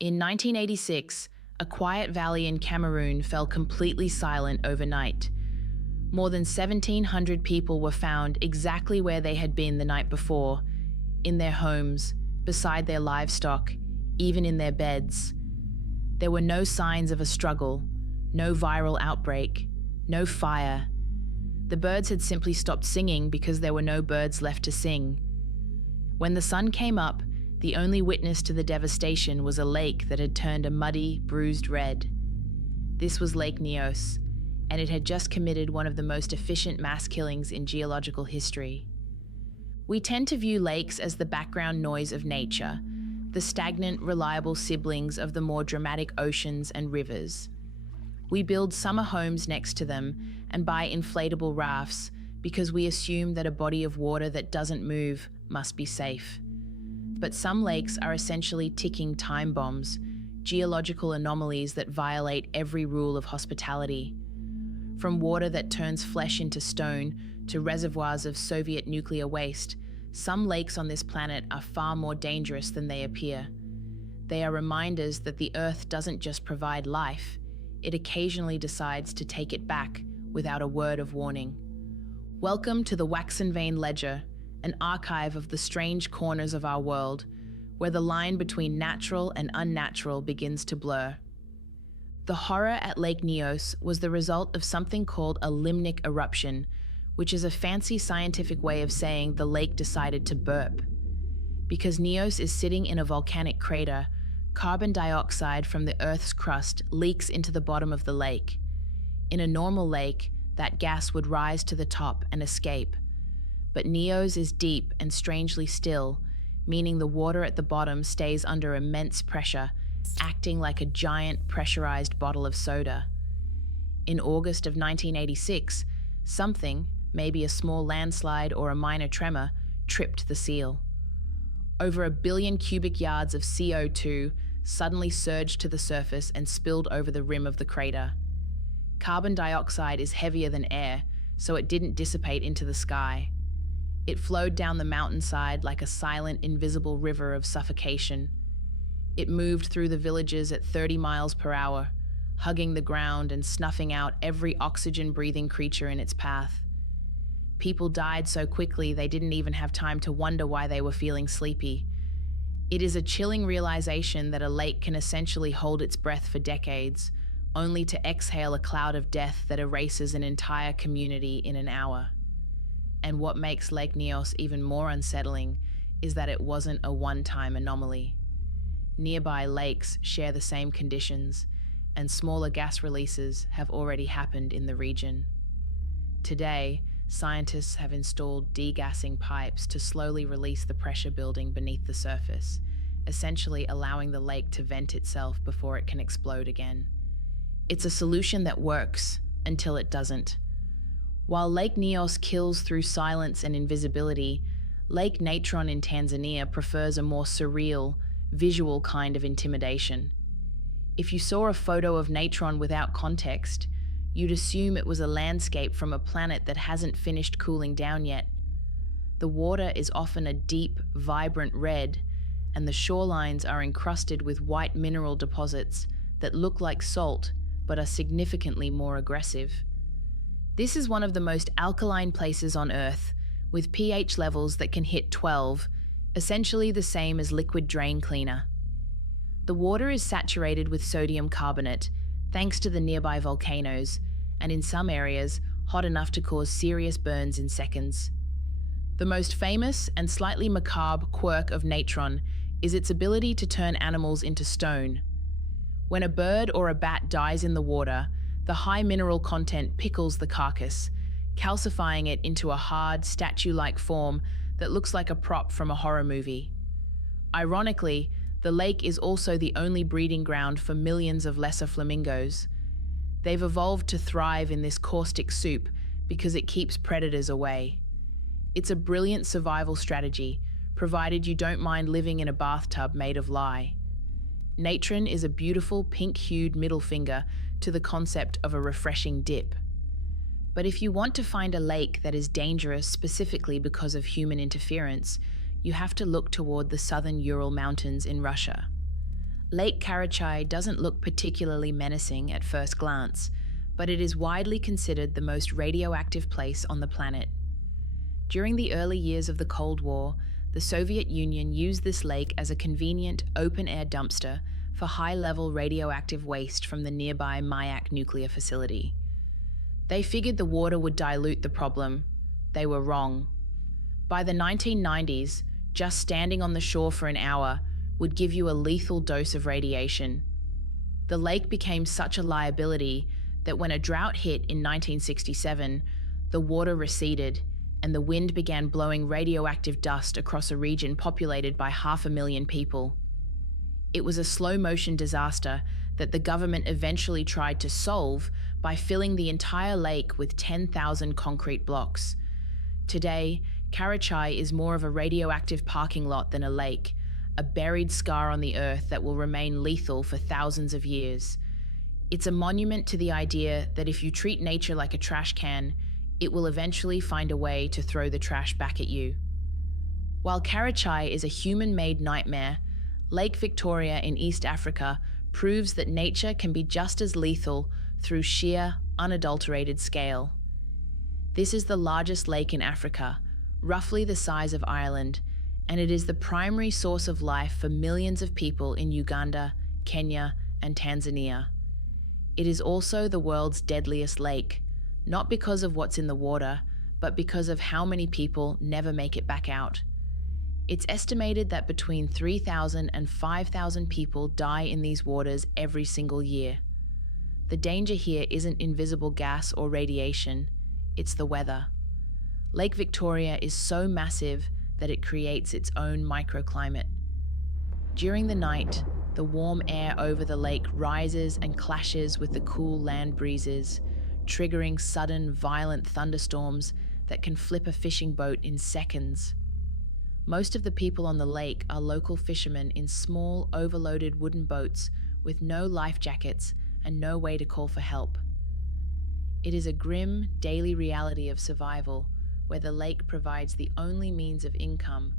In 1986, a quiet valley in Cameroon fell completely silent overnight. More than 1,700 people were found exactly where they had been the night before, in their homes, beside their livestock, even in their beds. There were no signs of a struggle, no viral outbreak, no fire. The birds had simply stopped singing because there were no birds left to sing. When the sun came up, the only witness to the devastation was a lake that had turned a muddy, bruised red. This was Lake Nyos, and it had just committed one of the most efficient mass killings in geological history. We tend to view lakes as the background noise of nature, the stagnant, reliable siblings of the more dramatic oceans and rivers. We build summer homes next to them and buy inflatable rafts because we assume that a body of water that doesn't move must be safe. But some lakes are essentially ticking time bombs, geological anomalies that violate every rule of hospitality. From water that turns flesh into stone to reservoirs of Soviet nuclear waste, some lakes on this planet are far more dangerous than they appear. They are reminders that the Earth doesn't just provide life, it occasionally decides to take it back without a word of warning. Welcome to the Waxenvein Ledger, an archive of the strange corners of our world, where the line between natural and unnatural begins to blur. The horror at Lake Nyos was the result of something called a limnic eruption, which is a fancy scientific way of saying the lake decided to burp. Because Nyos is sitting in a volcanic crater, carbon dioxide from the Earth's crust leaks into the bottom of the lake. In a normal lake, that gas would rise to the top and escape. But Nyos is deep and strangely still, meaning the water at the bottom stays under immense pressure, acting like a giant pressurized bottle of soda. In August of 1986, something, maybe a small landslide or a minor tremor, tripped the seal. Over 1 billion cubic yards of CO2 suddenly surged to the surface and spilled over the rim of the crater. Carbon dioxide is heavier than air, so it didn't dissipate into the sky. It flowed down the mountainside like a silent, invisible river of suffocation. It moved through the villages at 30 miles per hour, hugging the ground and snuffing out every oxygen-breathing creature in its path. People died so quickly they didn't even have time to wonder why they were feeling sleepy. It is a chilling realization that a lake can essentially hold its breath for decades, only to exhale a cloud of death that erases an entire community in an hour. And what makes Lake Nyos even more unsettling is that it wasn't a one-time anomaly. Nearby lakes share the same conditions, and smaller gas releases have already happened in the region. Today, scientists have installed degassing pipes to slowly release the pressure building beneath the surface, essentially allowing the lake to vent itself before it can explode again. It's a solution that works until it doesn't. While Lake Nyos kills through silence and invisibility, Lake Natron in Tanzania prefers a more surreal, visual kind of intimidation. If you saw a photo of Natron without context, you'd assume it was a landscape from a planet that hasn't finished cooling down yet. The water is often a deep, vibrant red, and the shorelines are encrusted with white mineral deposits that look like salt but are significantly more aggressive. This is one of the most alkaline places on Earth, with pH levels that can hit 12, essentially the same as liquid drain cleaner. The water is saturated with sodium carbonate, thanks to the nearby volcanoes, and in some areas, hot enough to cause serious burns in seconds. The most famous and slightly macabre quirk of Natron is its ability to turn animals into stone. When a bird or a bat dies in the water, the high mineral content pickles the carcass, calcifying it into a hard, statue-like form that looks like a prop from a horror movie. Ironically, the lake is also the only breeding ground for millions of lesser flamingos. They've evolved to thrive in this caustic soup because it keeps predators away. It's a brilliant survival strategy, provided you don't mind living in a bathtub made of lye. Natron is a beautiful pink-hued middle finger to the concept of a refreshing dip. But if you want to find a lake that is dangerous specifically because of human interference, you have to look toward the southern Ural Mountains in Russia. Lake Karachay doesn't look particularly menacing at first glance, but it is widely considered the most radioactive place on the planet. During the early years of the Cold War, the Soviet Union used this lake as a convenient open-air dumpster for high-level radioactive waste from the nearby Mayak nuclear facility. They figured the water would dilute the problem. They were wrong. By the 1990s, just standing on the shore for an hour would give you a lethal dose of radiation. The lake became such a liability that when a drought hit in 1967, the water receded and the wind began blowing radioactive dust across a region populated by 500,000 people. It was a slow-motion disaster that the government eventually tried to solve by filling the entire lake with 10,000 concrete blocks. Today, Karachay is more of a radioactive parking lot than a lake, a buried scar on the earth that will remain lethal for thousands of years. It's a monument to the idea that if you treat nature like a trash can, it will eventually find a way to throw the trash back at you. While Karachay is a human-made nightmare, Lake Victoria in East Africa proves that nature can be just as lethal through sheer, unadulterated scale. This is the largest lake in Africa, roughly the size of Ireland, and it is the primary source of life for millions of people in Uganda, Kenya, and Tanzania. It is also the world's deadliest lake, not because of what's in the water, but because of how many people never make it back out. It's estimated that between 3,000 and 5,000 people die in these waters every single year. The danger here isn't invisible gas or radiation, it's the weather. Lake Victoria is so massive that it creates its own microclimate. During the night, the warm air over the lake rises and clashes with the cool land breezes, triggering sudden, violent thunderstorms that can flip a fishing boat in seconds. Most of the people on the lake are local fishermen in small, overloaded wooden boats with no life jackets and no way to call for help. It is a grim, daily reality of survival where the lake provides the only means of income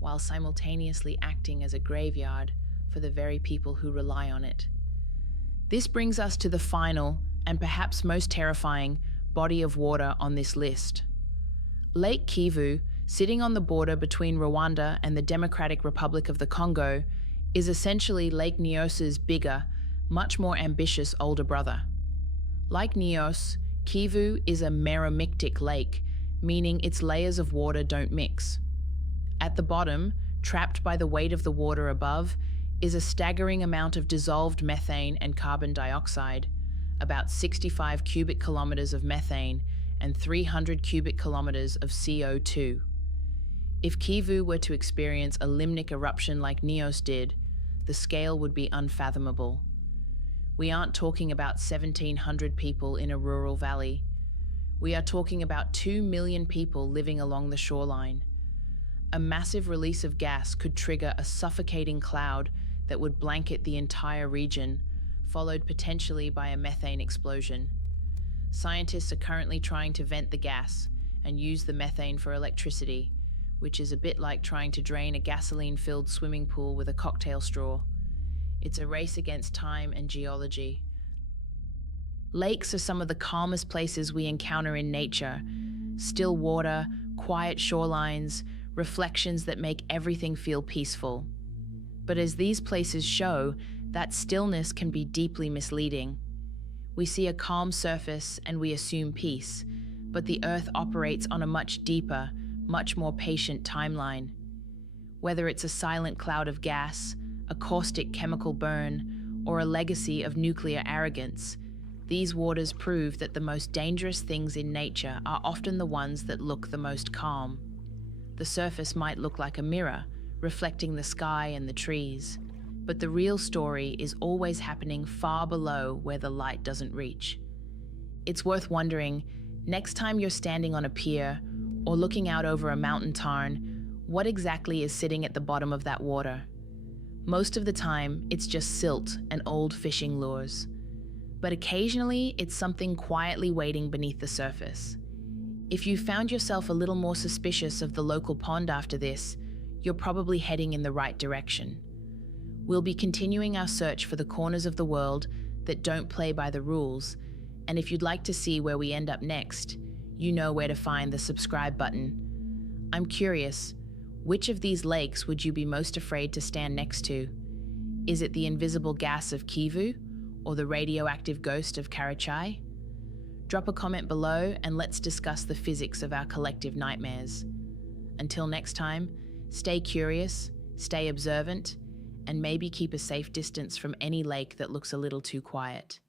while simultaneously acting as a graveyard for the very people who rely on it. This brings us to the final, and perhaps most terrifying, body of water on this list. Lake Kivu, sitting on the border between Rwanda and the Democratic Republic of the Congo, is essentially Lake Nyos's bigger, much more ambitious older brother. Like Nyos, Kivu is a meromictic lake, meaning its layers of water don't mix. At the bottom, trapped by the weight of the water above, is a staggering amount of dissolved methane and carbon dioxide, about 65 cubic kilometers of methane and 300 cubic kilometers of CO2. If Kivu were to experience a limnic eruption like Nyos did, the scale would be unfathomable. We aren't talking about 1,700 people in a rural valley. We are talking about 2 million people living along the shoreline. A massive release of gas could trigger a suffocating cloud that would blanket the entire region, followed potentially by a methane explosion. Scientists are currently trying to vent the gas and use the methane for electricity, which is a bit like trying to drain a gasoline-filled swimming pool with a cocktail straw. It's a race against time and geology. Lakes are some of the calmest places we encounter in nature. Still water, quiet shorelines, reflections that make everything feel peaceful. But as these places show, that stillness can be deeply misleading. We see a calm surface and we assume peace, but the Earth operates on a much deeper, much more patient timeline. Whether it's a silent cloud of gas, a caustic chemical burn, or a legacy of nuclear arrogance, these waters prove that the most dangerous things in nature are often the ones that look the most calm. The surface might look like a mirror, reflecting the sky and the trees, but the real story is always happening far below where the light doesn't reach. It's worth wondering, next time you're standing on a pier or looking out over a mountain tarn, what exactly is sitting at the bottom of that water? Most of the time, it's just silt and old fishing lures. But occasionally, it's something quietly waiting beneath the surface. If you found yourself a little more suspicious of the local pond after this, you're probably heading in the right direction. We'll be continuing our search for the corners of the world that don't play by the rules, and if you'd like to see where we end up next, you know where to find the subscribe button. I'm curious, which of these lakes would you be most afraid to stand next to? Is it the invisible gas of Kivu or the radioactive ghost of Karachay? Drop a comment below and let's discuss the physics of our collective nightmares. Until next time, stay curious, stay observant, and maybe keep a safe distance from any lake that looks a little too quiet.